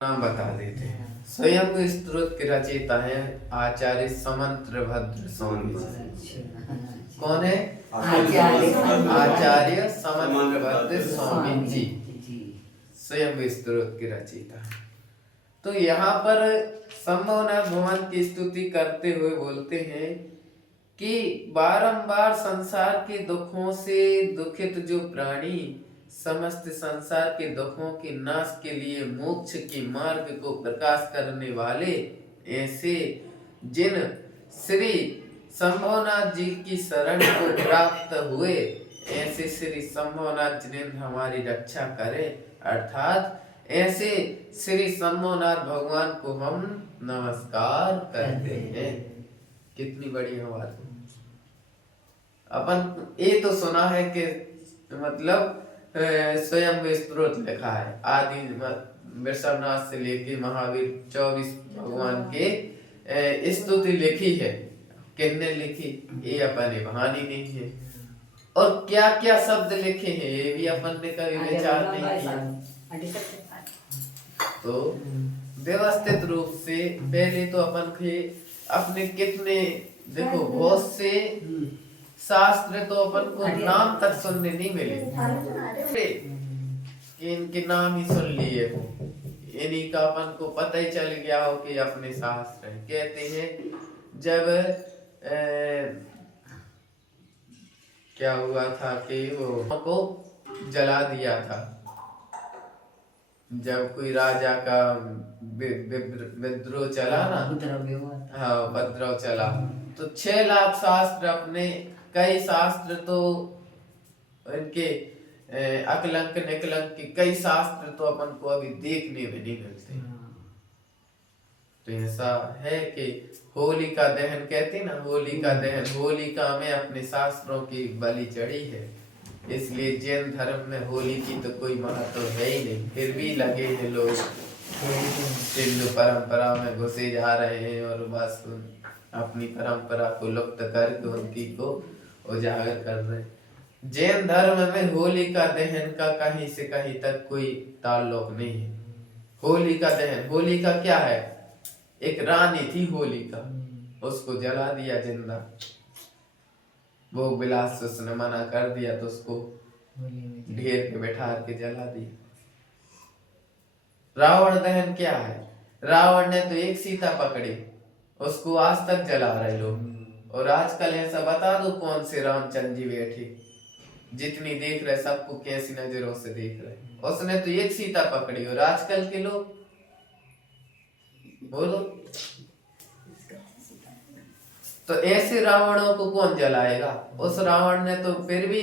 नाम बता देते हैं। स्वयं स्तोत्र के रचयिता हैं आचार्य समंतभद्र स्वामी जी। कौन है? आचार्य समंतभद्र स्वामी जी स्वयं स्तोत्र के रचयिता हैं। तो यहाँ पर संभवनाथ भगवान की स्तुति करते हुए बोलते हैं कि बारंबार संसार के दुखों से दुखित जो प्राणी समस्त संसार के दुखों के नाश के लिए मोक्ष के मार्ग को प्रकाश करने वाले ऐसे जिन श्री संभवनाथ जी की शरण को प्राप्त हुए ऐसे श्री संभवनाथ जिनेंद्र हमारी रक्षा करे, अर्थात ऐसे श्री संभवनाथ भगवान को हम नमस्कार करते हैं। कितनी बढ़िया बात है। अपन ये तो सुना है कि मतलब स्वयं स्तोत्र लिखा है आदि वृषभनाथ से लेके महावीर 24 भगवान के स्तुति लिखी है। किसने लिखी ये अपन ने बहानी नहीं है। और क्या क्या शब्द लिखे हैं ये भी अपन ने कभी विचार नहीं किया। तो व्यवस्थित रूप से पहले तो अपन के अपने कितने देखो बहुत से शास्त्र तो अपन को नाम तक सुनने नहीं मिले कि इनके नाम ही सुन लिए हो, इन्हीं का अपन को पता ही चल गया हो कि अपने शास्त्र हैं। कहते हैं जब क्या हुआ था कि वो को जला दिया था, जब कोई राजा का विद्रोह चला ना, हाँ उपद्रव चला, तो 6 लाख शास्त्र अपने कई शास्त्र तो इनके अकलंक निकलंक के कई शास्त्र तो अपन को अभी देखने में नहीं मिलते। तो ऐसा है कि होलिका दहन कहते ना, होलिका दहन, होलिका में अपने शास्त्रों की बलि चढ़ी है। इसलिए जैन धर्म में होली की तो कोई महत्व है ही नहीं, फिर भी लगे हैं लोग हिंदू परंपरा में घुसे जा रहे हैं और बस अपनी परंपरा को लुप्त करके उनकी को उजागर कर रहे हैं। जैन धर्म में होलिका दहन का कहीं से कहीं तक कोई ताल्लुक नहीं है। होलिका दहन, होलिका क्या है? एक रानी थी होलिका, उसको जला दिया जिंदा। भोग विलास उसने मना कर दिया तो उसको ढेर पे बैठा के जला दिया। रावण दहन क्या है? रावण ने तो एक सीता पकड़ी, उसको आज तक जला रहे लोग। और आजकल ऐसा बता दो कौन से रामचंद्र जी बैठे, जितनी देख रहे सबको कैसी नजरों से देख रहे। उसने तो एक सीता पकड़ी और आजकल के लोग बोलो तो ऐसे रावणों को कौन जलाएगा? उस रावण ने तो फिर भी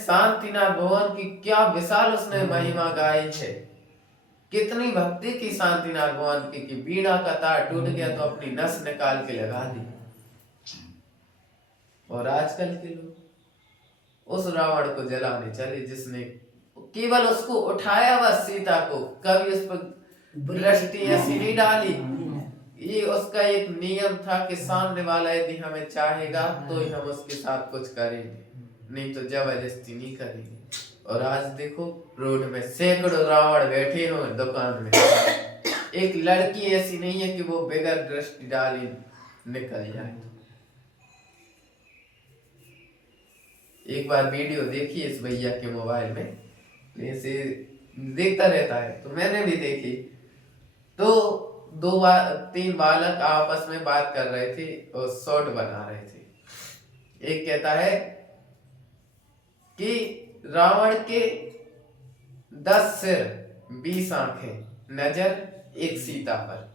शांतिनाथ भगवान की क्या विशाल उसने महिमा गाई है। कितनी भक्ति की शांतिनाथ भगवान की कि बीड़ा का तार टूट गया तो अपनी नस निकाल के लगा दी। और आजकल के लोग उस रावण को जलाने चले जिसने केवल उसको उठाया बस सीता को, कभी उस पर दृष्टि ऐसी नहीं डाली। ये उसका एक नियम था कि सामने वाला यदि हमें चाहेगा तो ही हम उसके साथ कुछ करेंगे, नहीं तो जबरदस्ती नहीं करेंगे। और आज देखो रोड में सैकड़ों रावण बैठे हो दुकान में, एक लड़की ऐसी नहीं है कि वो बगैर दृष्टि डाली निकल जाए। एक बार वीडियो देखी इस भैया के मोबाइल में, ऐसे देखता रहता है तो मैंने भी देखी। तो 3 बालक आपस में बात कर रहे थे और शॉर्ट बना रहे थे। एक कहता है कि रावण के 10 सिर 20 आंखें, नजर एक सीता पर,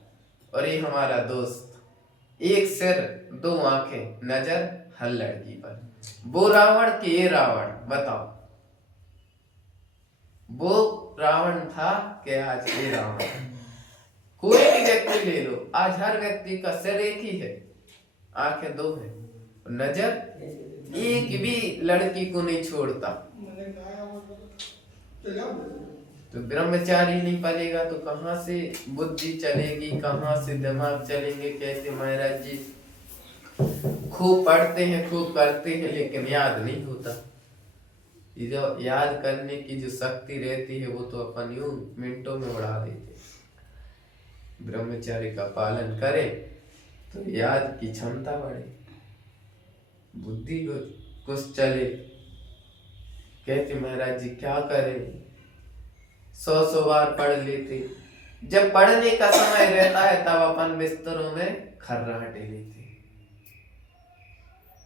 और ये हमारा दोस्त 1 सिर 2 आंखें, नजर हर लड़की पर। वो रावण के ये रावण, बताओ वो रावण था कि आज ये रावण? कोई भी व्यक्ति ले लो, आज हर व्यक्ति का सिर एक ही है, आंखें 2 है, नजर एक भी लड़की को नहीं छोड़ता। तो ब्रह्मचारी नहीं पलेगा तो कहाँ से बुद्धि चलेगी, कहाँ से दिमाग चलेंगे? कैसे महाराज जी खूब पढ़ते हैं खूब करते हैं लेकिन याद नहीं होता। कि जो याद करने की जो शक्ति रहती है वो तो अपन यूं मिनटों में उड़ा देते। ब्रह्मचर्य का पालन करे तो याद की क्षमता बढ़े, बुद्धि को कुछ चले। कहते महाराज जी क्या करें, 100 बार पढ़ लेते। जब पढ़ने का समय रहता है तब अपन बिस्तरों में खर्राटे लेते,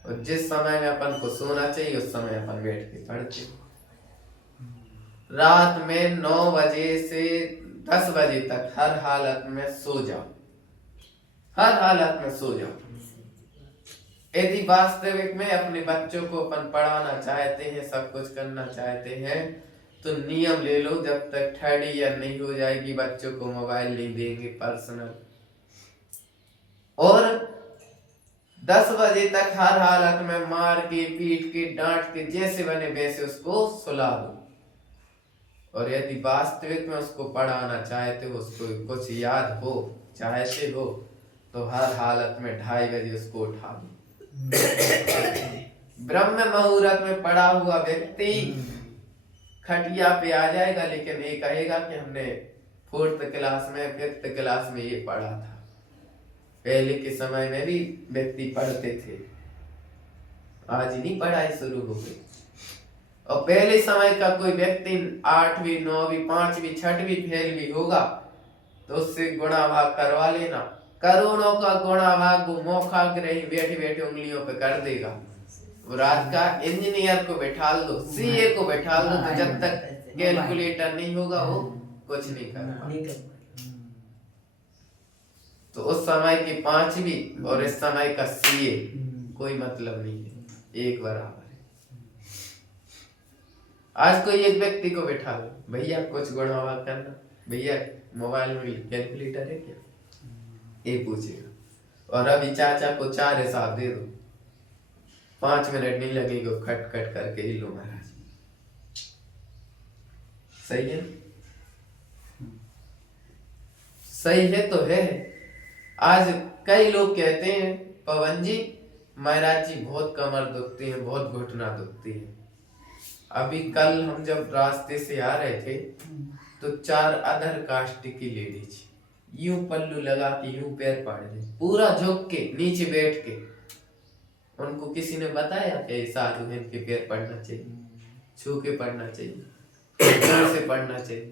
और जिस समय में अपन को सोना चाहिए उस समय अपन बैठ के पढ़ते। रात में 9 बजे से 10 बजे तक हर हालत में सो जाओ, हर हालत में सो जाओ। यदि वास्तविक में अपने बच्चों को अपन पढ़ाना चाहते हैं, सब कुछ करना चाहते हैं, तो नियम ले लो, जब तक 3rd ईयर नहीं हो जाएगी बच्चों को मोबाइल नहीं देंगे पर्सनल। और 10 बजे तक हर हालत में मार के, पीट के, डांट के, जैसे बने वैसे उसको सुला दो। और यदि वास्तविक में उसको पढ़ाना चाहते हो, उसको कुछ याद हो चाहते हो, तो हर हालत में 2:30 बजे उसको उठा दो। ब्रह्म मुहूर्त में पड़ा हुआ व्यक्ति खटिया पे आ जाएगा, लेकिन ये कहेगा कि हमने 4th क्लास में 5th क्लास में ये पढ़ा था। पहले के समय में भी व्यक्ति पढ़ते थे, आज ही नहीं पढ़ाई शुरू हो गई। और पहले समय का कोई व्यक्ति 8वीं 9वीं 5वीं 6वीं फेल भी होगा तो उससे गुणा भाग करवा लेना। करोड़ों का गुणा भाग वो मौखाग्रही बैठे बैठे उंगलियों पे कर देगा। वो रात का इंजीनियर को बैठा दो, सीए को बैठा दो, तो जब तक कैलकुलेटर नहीं होगा वो कुछ नहीं कर। तो उस समय की 5वीं और इस समय का सीए कोई मतलब नहीं है, एक बराबर है। आज कोई एक व्यक्ति को बैठा दो, भैया कुछ गुणा भाग करना, भैया मोबाइल में कैलकुलेटर है क्या, ये पूछेगा। और अभी चाचा को 4 हिसाब दे दो, 5 मिनट नहीं लगेगा, खट खट करके ही लो महाराज। सही है, सही है तो है। आज कई लोग कहते हैं पवन जी महाराज जी बहुत कमर दुखती है, बहुत घुटना दुखती है। अभी कल हम जब रास्ते से आ रहे थे तो 4 अदर कास्ट की लेडीज यूं पल्लू लगा के यूं पैर पाड़ रहे, पूरा झुक के नीचे बैठ के। उनको किसी ने बताया कि साधु है, इनके पैर पड़ना चाहिए, छू के पढ़ना चाहिए, से पढ़ना चाहिए।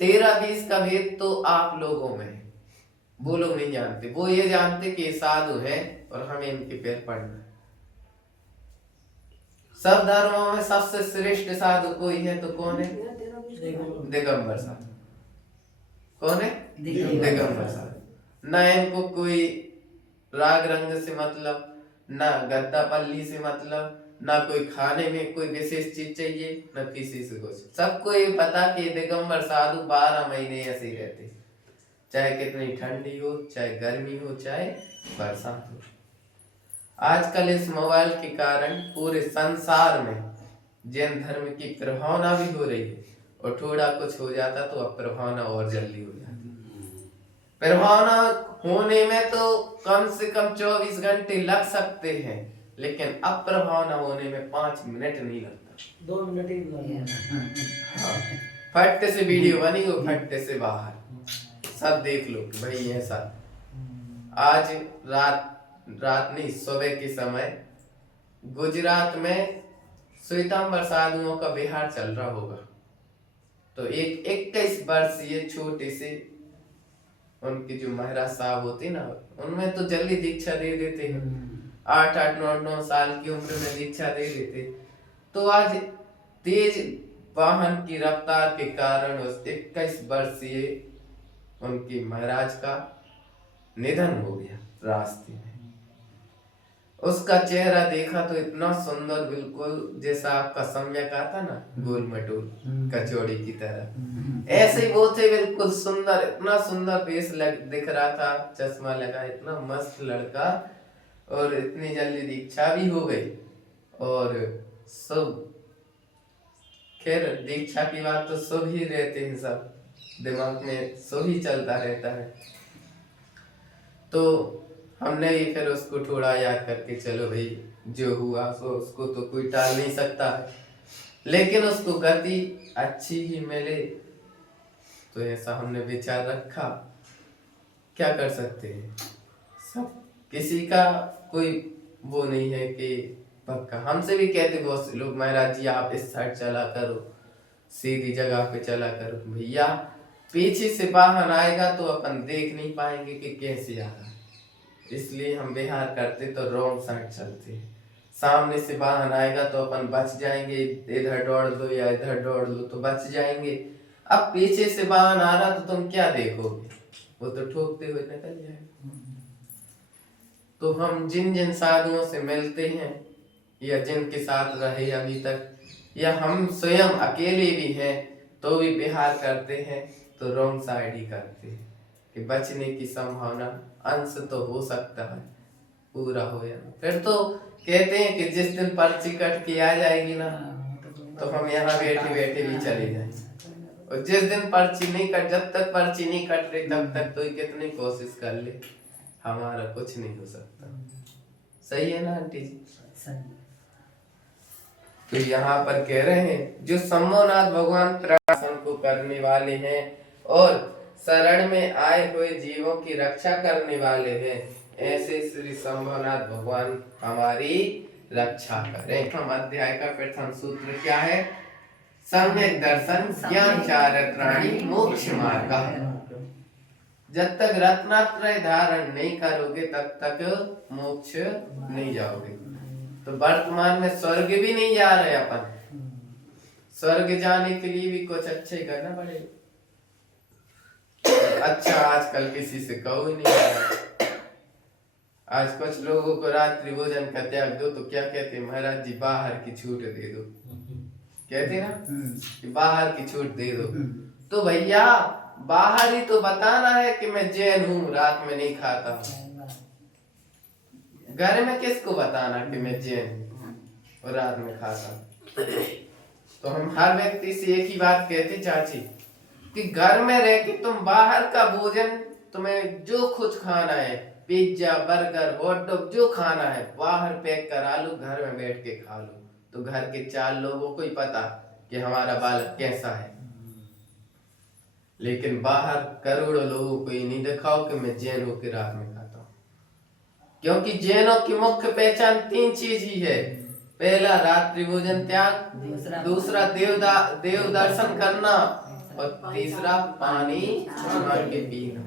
13-20 का भेद तो आप लोगों में है, वो लोग नहीं जानते। वो ये जानते कि साधु है और हमें इनके पैर पढ़ना है। सब धर्मों में सबसे श्रेष्ठ साधु कोई है तो कौन है? दिगंबर साधु। कौन है? दिगंबर साधु। न इनको कोई राग रंग से मतलब, न गद्दा पल्ली से मतलब, ना कोई खाने में कोई विशेष चीज चाहिए, न किसी से कुछ। सबको ये पता कि दिगंबर साधु 12 महीने ऐसे ही रहते, चाहे कितनी ठंडी हो, चाहे गर्मी हो, चाहे बरसात हो। आजकल इस मोबाइल के कारण पूरे संसार में जैन धर्म की प्रभावना भी हो रही है, और थोड़ा कुछ हो जाता तो अब प्रभावना और जल्दी हो जाती। प्रभावना होने में तो कम से कम 24 घंटे लग सकते हैं, लेकिन अप्रभावना होने में 5 मिनट नहीं लगता, 2 मिनट ही लगेगा। हाँ, फट से वीडियो बनी हो, फट से बाहर सब देख लो कि भाई ऐसा। आज रात नहीं, सुबह के समय गुजरात में श्वेतांबर साधुओं का विहार चल रहा होगा, तो एक 21 वर्षीय छोटे से उनके जो महाराज साहब होते ना, उनमें तो जल्दी दीक्षा दे देते हैं, 8-8 9-9 साल की उम्र में दीक्षा दे देते। तो आज तेज वाहन की रफ्तार के कारण उस 21 वर्षीय उनके महाराज का निधन हो गया रास्ते में। उसका चेहरा देखा तो इतना सुंदर, बिल्कुल जैसा आपका सम्यक आता ना, गोल मटोल कचौड़ी की तरह, ऐसे ही वो थे, बिल्कुल सुंदर, इतना सुंदर फेस दिख रहा था, चश्मा लगा, इतना मस्त लड़का। और इतनी जल्दी दीक्षा भी हो गई। और सब खैर दीक्षा की बात तो सब ही रहते हैं, सब दिमाग में सब ही चलता रहता है। तो हमने ही फिर उसको थोड़ा याद करके, चलो भाई जो हुआ सो उसको तो कोई टाल नहीं सकता है, लेकिन उसको गति अच्छी ही मिले, तो ऐसा हमने विचार रखा। क्या कर सकते हैं, सब किसी का कोई वो नहीं है कि पक्का। हमसे भी कहते बहुत से लोग, महाराज जी आप इस साइड चला करो, सीधी जगह पे चला करो। भैया पीछे से वाहन आएगा तो अपन देख नहीं पाएंगे कि कैसे आ रहा है, इसलिए हम बिहार करते तो रॉन्ग साइड चलते हैं। सामने से वाहन आएगा तो अपन बच जाएंगे, इधर दौड़ लो या इधर दौड़ लो तो बच जाएंगे। अब पीछे से वाहन आ रहा तो तुम क्या देखोगे, वो तो ठोकते हुए निकल जाएगा। तो हम जिन जिन साधुओं से मिलते हैं या जिनके साथ रहे अभी तक, या हम स्वयं अकेले भी हैं तो भी बिहार करते हैं तो रॉन्ग साइड ही करते हैं कि बचने की संभावना अंश तो हो सकता है, पूरा हो या फिर तो कहते हैं कि जिस दिन पर्ची कट के आ जाएगी ना तो हम यहाँ बैठे बैठे भी चले जाएंगे, और जिस दिन पर्ची नहीं कट, जब तक पर्ची नहीं कट रही तब तक तो कितनी कोशिश कर ले, हमारा कुछ नहीं हो सकता। सही है ना आंटी जी? तो यहाँ पर कह रहे हैं जो शंभुनाथ भगवान त्रासन को करने वाले हैं और शरण में आए हुए जीवों की रक्षा करने वाले हैं, ऐसे श्री शंभुनाथ भगवान हमारी रक्षा करें। हम अध्याय का प्रथम सूत्र क्या है, सम्यक दर्शन ज्ञान चारित्राणि मोक्ष मार्ग। जब तक रत्नात्रय धारण नहीं करोगे तब तक मोक्ष नहीं जाओगे। तो वर्तमान में स्वर्ग भी नहीं जा रहे अपन, स्वर्ग जाने के लिए भी कुछ अच्छा ही करना पड़ेगा। अच्छा आजकल किसी से कहो ही नहीं रहा। आज कुछ लोगों को रात्रि भोजन का त्याग दो तो क्या कहते हैं, महाराज जी बाहर की छूट दे दो, कहते ना कि बाहर की छूट दे दो। तो भैया बाहर ही तो बताना है कि मैं जैन हूँ, रात में नहीं खाता हूँ। घर में किसको बताना कि मैं जैन हूँ और रात में खाता हूँ। तो हम हर व्यक्ति से एक ही बात कहते चाची कि घर में रह के तुम बाहर का भोजन, तुम्हें जो कुछ खाना है, पिज्जा बर्गर हॉटडॉग जो खाना है बाहर पैक करा लो, घर में बैठ के खा लो, तो घर के 4 लोगों को ही पता कि हमारा बालक कैसा है। लेकिन बाहर करोड़ों लोगों को ये नहीं दिखाओ कि मैं जैन होकर रात में खाता हूँ, क्योंकि जैनों की मुख्य पहचान 3 चीज ही है। पहला रात्रि भोजन त्याग, दूसरा देव दर्शन करना, और तीसरा पानी मार के पीना।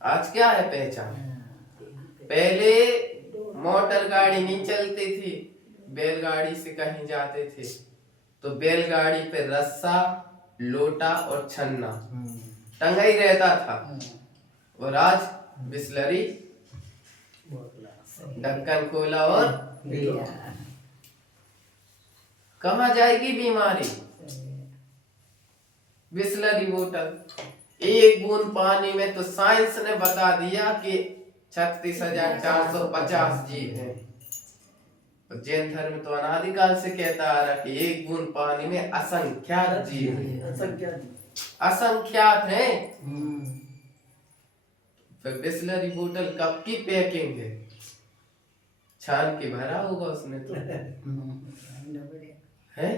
आज क्या है पहचान? पहले मोटर गाड़ी नहीं चलती थी, बैलगाड़ी से कहीं जाते थे तो बैलगाड़ी पे रस्सा, लोटा और छन्ना टंगा ही रहता था, और आज बिस्लरी, ढक्कन खोला और कहाँ जाएगी बीमारी। बिस्लरी बोतल, एक बूंद पानी में तो साइंस ने बता दिया कि 36,450 जीव हैं। जैन धर्म तो अनादिकाल से कहता आ रहा कि एक बूंद पानी में असंख्यात जीव हैं, असंख्यात हैं। फिर बिस्लरी बोतल कब की पैकिंग है, छान के भरा होगा उसने तो है।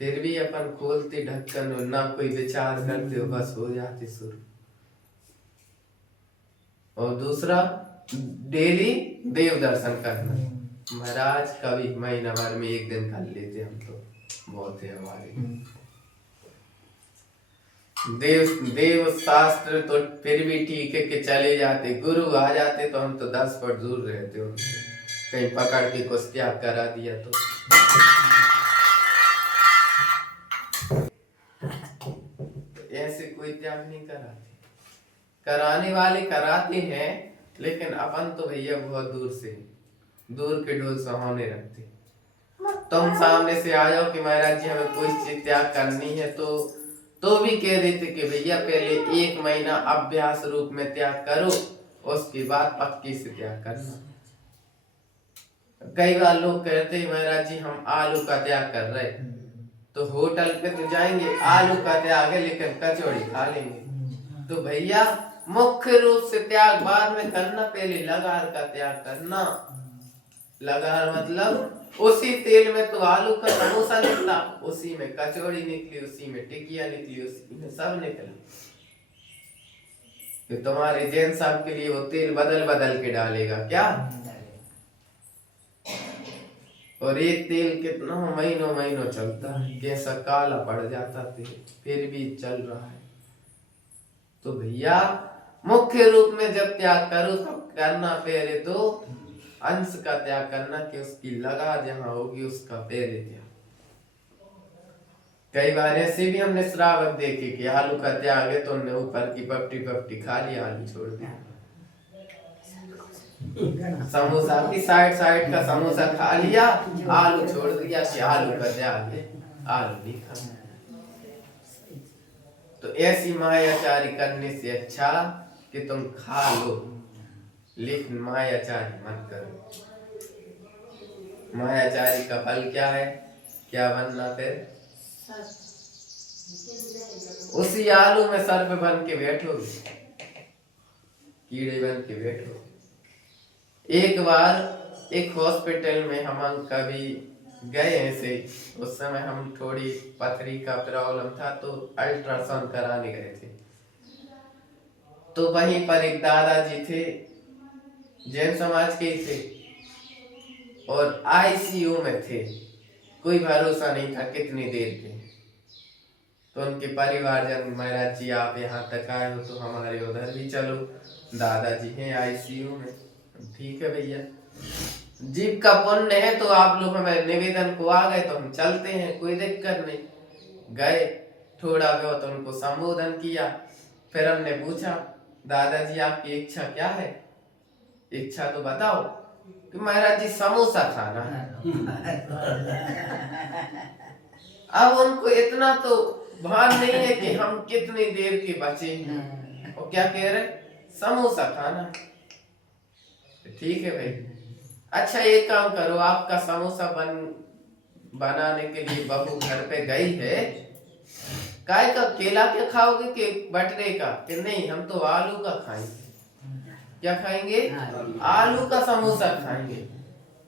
फिर भी अपन खोलते ढक्कन और ना कोई विचार करते हो, बस हो जाते शुरू। और दूसरा डेली देव दर्शन करना, महाराज कभी महीना भर में 1 दिन कर लेते हम तो बहुत है हमारे। देव शास्त्र तो फिर भी ठीक है कि चले जाते, गुरु आ जाते तो हम तो 10 फुट दूर रहते हो, कहीं पकड़ के कुछ त्याग करा दिया तो ऐसे कोई त्याग नहीं कराते। कराने वाले कराते हैं, लेकिन अपन तो भैया बहुत दूर से, दूर के ढोल सुहाने रखते। तुम सामने से आ जाओ कि महाराज जी हमें कोई चीज त्याग करनी है तो भी कह देते कि भैया पहले 1 महीना अभ्यास रूप में त्याग करो, उसके बाद पक्की से त्याग करना। कई बार लोग कहते हैं महाराज जी हम आलू का त्याग कर रहे, तो होटल पे तो जाएंगे, आलू का त्याग है लेकिन कचौड़ी खा लेंगे। तो भैया मुख्य रूप से त्याग बाद में करना, पहले लगार का त्याग करना। लगार मतलब उसी तेल में तो आलू का समोसा निकला, उसी में कचौड़ी निकली, उसी में टिकिया निकली, उसी में सब निकला। कि तुम्हारे जैन साहब के लिए वो तेल बदल बदल के डालेगा क्या? और एक तेल कितना महीनों महीनों चलता है, कैसा काला पड़ जाता तेल, फिर भी चल रहा है। तो भैया मुख्य रूप में जब त्याग करो तो करना पहले तो अंश का त्याग करना, कि उसकी लगा जहां होगी उसका पहले त्याग। कई बार ऐसे भी हमने श्रावक देखे कि आलू का त्याग है तो उन्होंने ऊपर की पपटी पपटी खा लिया, आलू छोड़ दिया। समोसा की साइड साइड का समोसा खा लिया, आलू छोड़ दिया कि आलू का त्याग है, आलू नहीं खाना। तो ऐसी मायाचारी करने से अच्छा कि तुम खा लो, लेकिन मायाचारी मत करो। मायाचारी का फल क्या है? क्या बनना फिर? उसी आलू में सर्प बन के बैठोगे, कीड़े बन के बैठो। एक बार एक हॉस्पिटल में हम कभी गए ऐसे, उस समय हम थोड़ी पथरी का प्रॉब्लम था तो अल्ट्रासाउंड कराने गए थे। तो वहीं पर एक दादाजी थे, जैन समाज के ही थे, और आईसीयू में थे। कोई भरोसा नहीं था कितनी देर के। तो उनके परिवारजन, महाराज जी आप यहाँ तक आए हो तो हमारे उधर भी चलो, दादाजी हैं आईसीयू में। ठीक है भैया, जीव का पुण्य है तो आप लोग हमें निवेदन को आ गए तो हम चलते हैं, कोई दिक्कत नहीं। गए, थोड़ा बहुत उनको संबोधन किया, फिर हमने पूछा दादाजी आपकी इच्छा क्या है? इच्छा तो बताओ। कि महाराज जी समोसा खाना है। अब उनको इतना तो भान नहीं है कि हम कितनी देर के बचे हैं, और क्या कह रहे? समोसा खाना। ठीक है भाई, अच्छा एक काम करो, आपका समोसा बनाने के लिए बहू घर पे गई है, काय का केला के खाओगे कि बटरे का? कि नहीं हम तो आलू का खाएंगे। क्या खाएंगे? आलू का समोसा खाएंगे।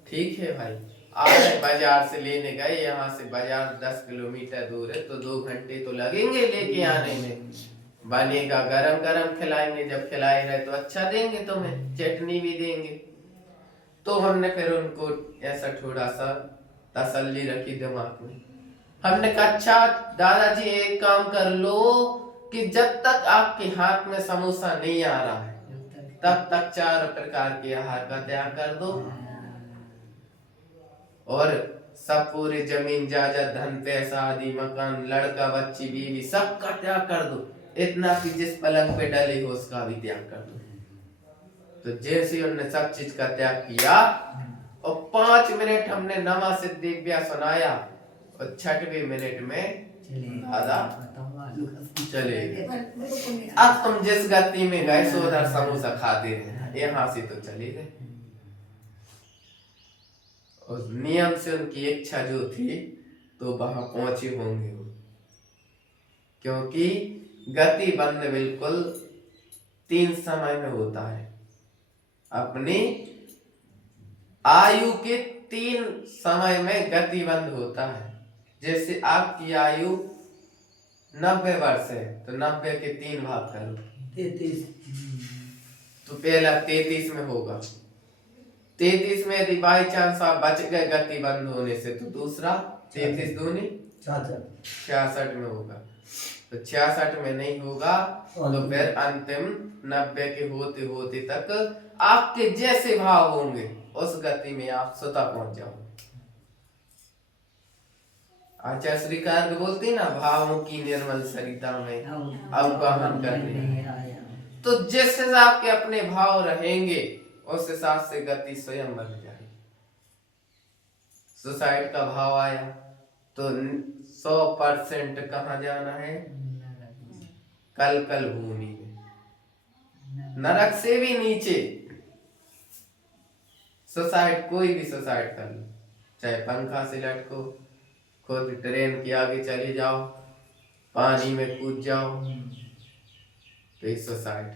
ठीक है भाई, आज बाजार से लेने गए, यहाँ से बाजार 10 किलोमीटर दूर है, तो 2 घंटे तो लगेंगे लेके आने में। बनेगा गरम गरम खिलाएंगे, जब खिलाए रहे तो अच्छा देंगे, तुम्हें चटनी भी देंगे। तो हमने फिर उनको ऐसा थोड़ा सा तसल्ली रखी दिमाग में। हमने कहा अच्छा दादाजी एक काम कर लो, कि जब तक आपके हाथ में समोसा नहीं आ रहा है तब तक 4 प्रकार के आहार का त्याग कर दो, और सब पूरे जमीन जायदाद धन पैसा आदि मकान लड़का बच्ची बीवी सबका त्याग कर दो, इतना कि जिस पलंग पे डले हो उसका भी त्याग कर दो। तो जैसे उन्होंने सब चीज का त्याग किया, और 5 मिनट हमने नमा सिद्ध दिव्या सुनाया, और 6वें मिनट में दादा चले गए। अब तुम जिस गति में गए सो उधर समोसा खाते रहे, यहाँ से तो चले गए। और नियम से उनकी इच्छा जो थी तो वहां पहुंचे होंगे वो, क्योंकि गति बंद बिल्कुल 3 समय में होता है। अपनी आयु के 3 समय में गति बंद होता है। जैसे आपकी आयु 90 वर्ष है, तो 90 के 3 भाग करो, 33। तो पहला 33 में होगा। 33 में यदि बाई चांस आप बच गए गति बंद होने से, तो दूसरा 33 दूनी 66 में होगा। तो 66 में नहीं होगा, तो फिर अंतिम 90 के होते होते तक आपके जैसे भाव होंगे उस गति में आप स्वतः पहुंच जाओगे। आचार्य श्रीकार बोलते ना, भावों की निर्मल सरिता में अवगाहन करने। तो जिस हिसाब के अपने भाव रहेंगे उस हिसाब से गति स्वयं बन जाएगी। सुसाइड का भाव आया तो 100% कहाँ जाना है? कल कल भूमि में, नरक से भी नीचे। सुसाइड कोई भी सुसाइड कर लो, चाहे पंखा से लटको, खुद ट्रेन के आगे चले जाओ, पानी में कूद जाओ, तो सुसाइड।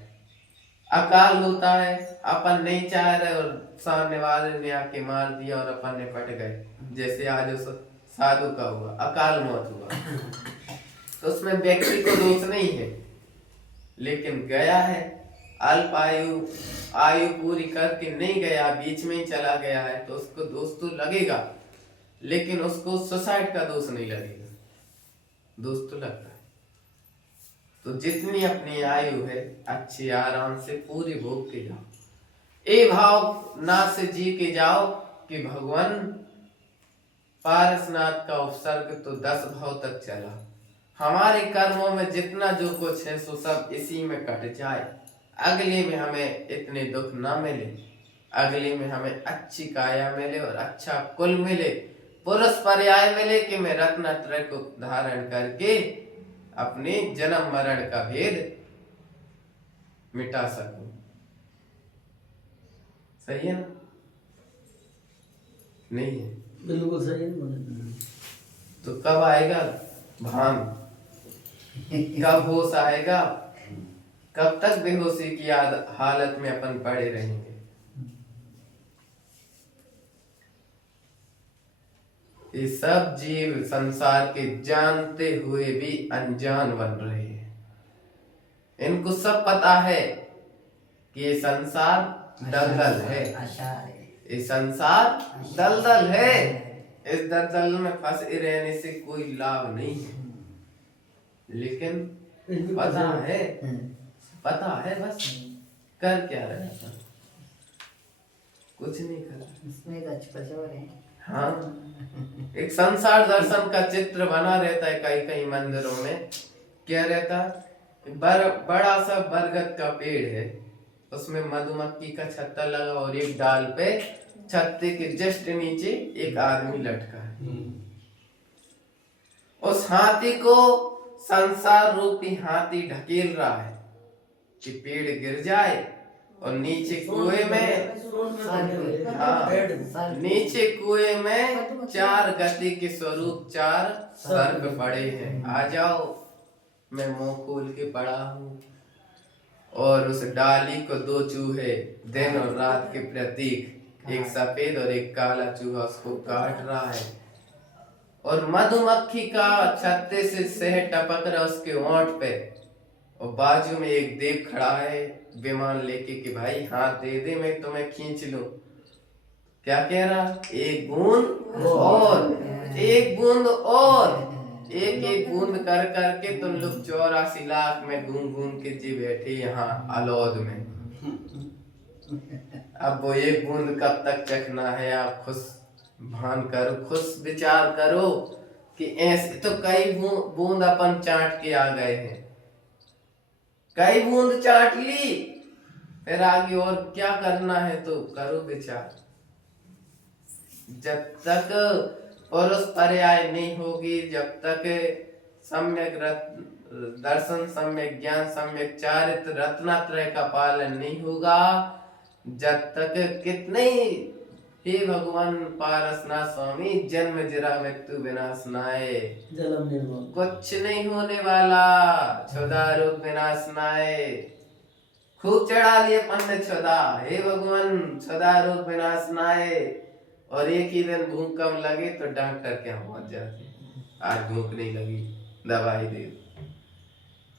अकाल होता है, अपन नहीं चाह रहे और सामने वाले ने आके मार दिया और अपन ने पट गए, जैसे आज उस साधु का हुआ, अकाल मौत हुआ। तो उसमें व्यक्ति को दोष नहीं है, लेकिन गया है अल्प आयु पूरी करके नहीं गया, बीच में ही चला गया है, तो उसको दोष तो लगेगा, लेकिन उसको सुसाइड का दोष नहीं लगेगा, दोष तो लगता है। तो जितनी अपनी आयु है अच्छी आराम से पूरी भोग के जाओ, ए भाव ना से जी के जाओ कि भगवान पारसनाथ का उपसर्ग तो 10 भाव तक चला, हमारे कर्मों में जितना जो कुछ है सो सब इसी में कट जाए, अगले में हमें इतने दुख ना मिले, अगले में हमें अच्छी काया मिले और अच्छा कुल मिले, पुरुष पर्याय मिले कि मैं रत्नत्रय को धारण करके अपने जन्म मरण का भेद मिटा सकूं। सही है ना? नहीं है? बिल्कुल सही है। तो कब आएगा भान, कब होश आएगा, कब तक बेहोशी की हालत में अपन पड़े रहेंगे? ये सब जीव संसार के जानते हुए भी अनजान बन रहे हैं। इनको सब पता है कि ये संसार दलदल है, ये संसार दलदल है, इस दलदल में फंसे रहने से कोई लाभ नहीं है, लेकिन पता है बस कर क्या रहे हैं, कुछ नहीं कर रहे। हाँ, एक संसार दर्शन का चित्र बना रहता है कई कई मंदिरों में। क्या रहता है? बड़ा सा बरगद का पेड़ है, उसमें मधुमक्खी का छत्ता लगा और एक डाल पे छत्ते के जस्ट नीचे एक आदमी लटका है। उस हाथी को संसार रूपी हाथी ढकेल रहा है कि पेड़ गिर जाए और नीचे कुएं में, नीचे कुएं में 4 गति के स्वरूप 4 सर्प पड़े हैं, आ जाओ, मैं मुंह खोल के पड़ा हूँ। और उस डाली को 2 चूहे दिन और रात के प्रतीक, एक सफेद और एक काला चूहा उसको काट रहा है, और मधुमक्खी का छत्ते से शहद टपक रहा उसके होंठ पे, और बाजू में एक देव खड़ा है विमान लेके कि भाई हाथ दे दे मैं तुम्हें खींच लूं। क्या कह रहा? एक बूंद और, एक बूंद और, एक एक बूंद कर करके तुम लोग 84 लाख में घूम घूम के जी बैठे यहाँ अलौद में। अब वो एक बूंद कब तक चखना है, आप खुश भान करो, खुश विचार करो कि ऐसे तो कई बूंद अपन चाट के आ गए हैं, कई बूंद चाट ली, फिर आगे और क्या करना है तो करो विचार। जब तक पुरुष पर्याय नहीं होगी, जब तक सम्यक दर्शन, सम्यक ज्ञान, सम्यक चारित्र, रत्नत्रय का पालन नहीं होगा, जब तक कितने हे भगवान पारसनाथ स्वामी जन्म जरा मृत्यु विनाशनाय, जन्म निर्मल कुछ नहीं होने वाला, क्षुधा रोग विनाशनाय, खूब चढ़ा लिए पंडित क्षुधा, हे भगवान क्षुधा रोग विनाशनाय, और एक ही दिन भूख कम लगे तो डॉक्टर के यहाँ पहुंच जाते, आज भूख नहीं लगी दवाई दे।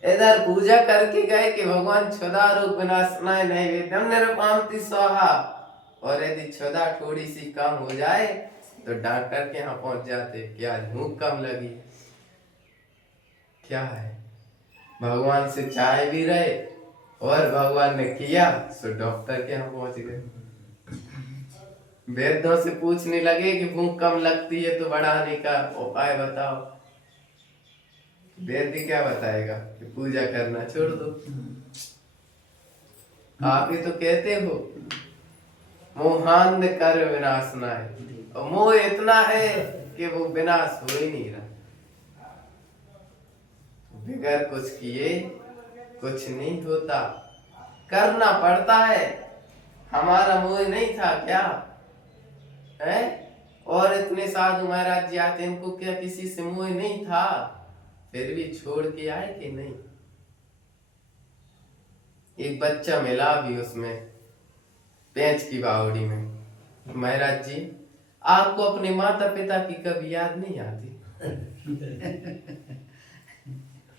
इधर पूजा करके गए कि भगवान क्षुधा रोग विनाशनाय नैवेद्यम निरुपमांति स्वाहा, और यदि क्षुधा थोड़ी सी कम हो जाए तो डॉक्टर के यहाँ पहुंच जाते कि आज भूख कम लगी। क्या है, भगवान से चाय भी रहे और भगवान ने किया तो डॉक्टर के यहाँ पहुंच गए। वैद्यों से पूछने लगे कि भूख कम लगती है तो बढ़ाने का उपाय बताओ, वैद्य क्या बताएगा कि पूजा करना छोड़ दो। आप ही तो कहते हो मोहांध कर विनाशनाय, और मोह इतना है कि वो विनाश हो ही नहीं रहा। बिगर कुछ किए कुछ नहीं होता, करना पड़ता है। हमारा मोह नहीं था क्या है? और इतने साधु महाराज जी आते, इनको क्या किसी से मोह नहीं था? फिर भी छोड़ के आए कि नहीं? एक बच्चा मिला भी उसमें पेंच की बावड़ी में। महाराज जी, आपको अपने माता पिता की कभी याद नहीं आती?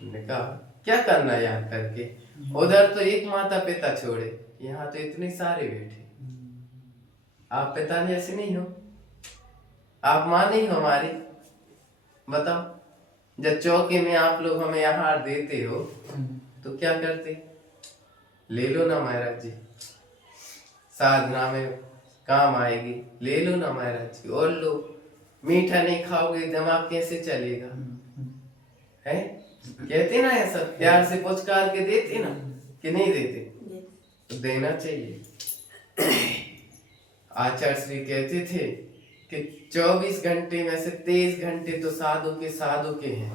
हमने कहा क्या करना याद करके, उधर तो एक माता पिता छोड़े, यहाँ तो इतने सारे बैठे। आप पिता जैसे नहीं हो, आप माँ नहीं हो हमारी। बताओ, जब चौके में आप लोग हमें आहार देते हो तो क्या करते? ले लो ना महाराज जी, साधना में काम आएगी, ले लो ना महाराज जी, और लो। मीठा नहीं खाओगे दिमाग कैसे चलेगा? है कहते ना ऐसा, प्यार से पुचकार के देते ना कि नहीं देते? तो देना चाहिए। आचार्य श्री कहते थे कि 24 घंटे में से 23 घंटे तो साधु के हैं।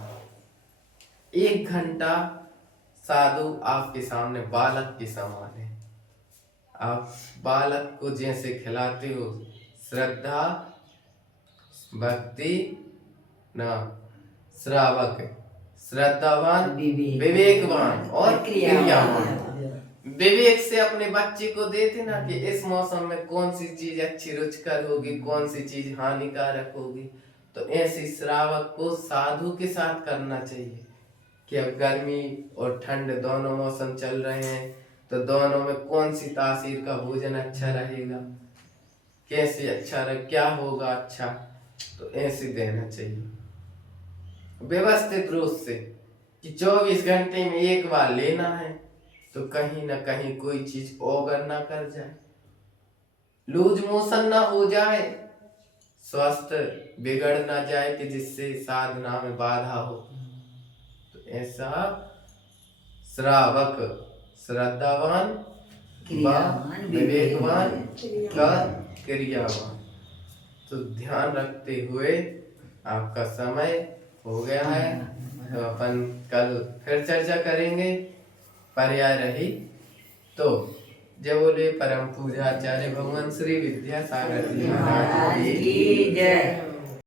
1 घंटा साधु आपके सामने बालक के समान है। आप बालक को जैसे खिलाते हो, श्रद्धा, भक्ति, ना श्रावक, श्रद्धावान, विवेकवान और क्रियावान। विवेक से अपने बच्चे को देते ना कि इस मौसम में कौन सी चीज अच्छी रुचिकर होगी, कौन सी चीज हानिकारक होगी। तो ऐसे श्रावक को साधु के साथ करना चाहिए कि अब गर्मी और ठंड दोनों मौसम चल रहे हैं, तो दोनों में कौन सी तासीर का भोजन अच्छा रहेगा, कैसे अच्छा रहे, क्या होगा अच्छा, तो ऐसे देना चाहिए व्यवस्थित रूप से कि 24 घंटे में एक बार लेना है, तो कहीं ना कहीं कोई चीज ओवर ना कर जाए, लूज मोशन ना हो जाए, स्वास्थ्य बिगड़ ना जाए कि जिससे साधना में बाधा हो। तो ऐसा श्रावक, श्रद्धावान, विवेकवान का क्रियावान। तो ध्यान रखते हुए आपका समय हो गया है, तो अपन कल फिर चर्चा करेंगे। पर्याय रही तो जय बोले परम पूज्य आचार्य भगवान श्री विद्यासागर जी महाराज की की जय।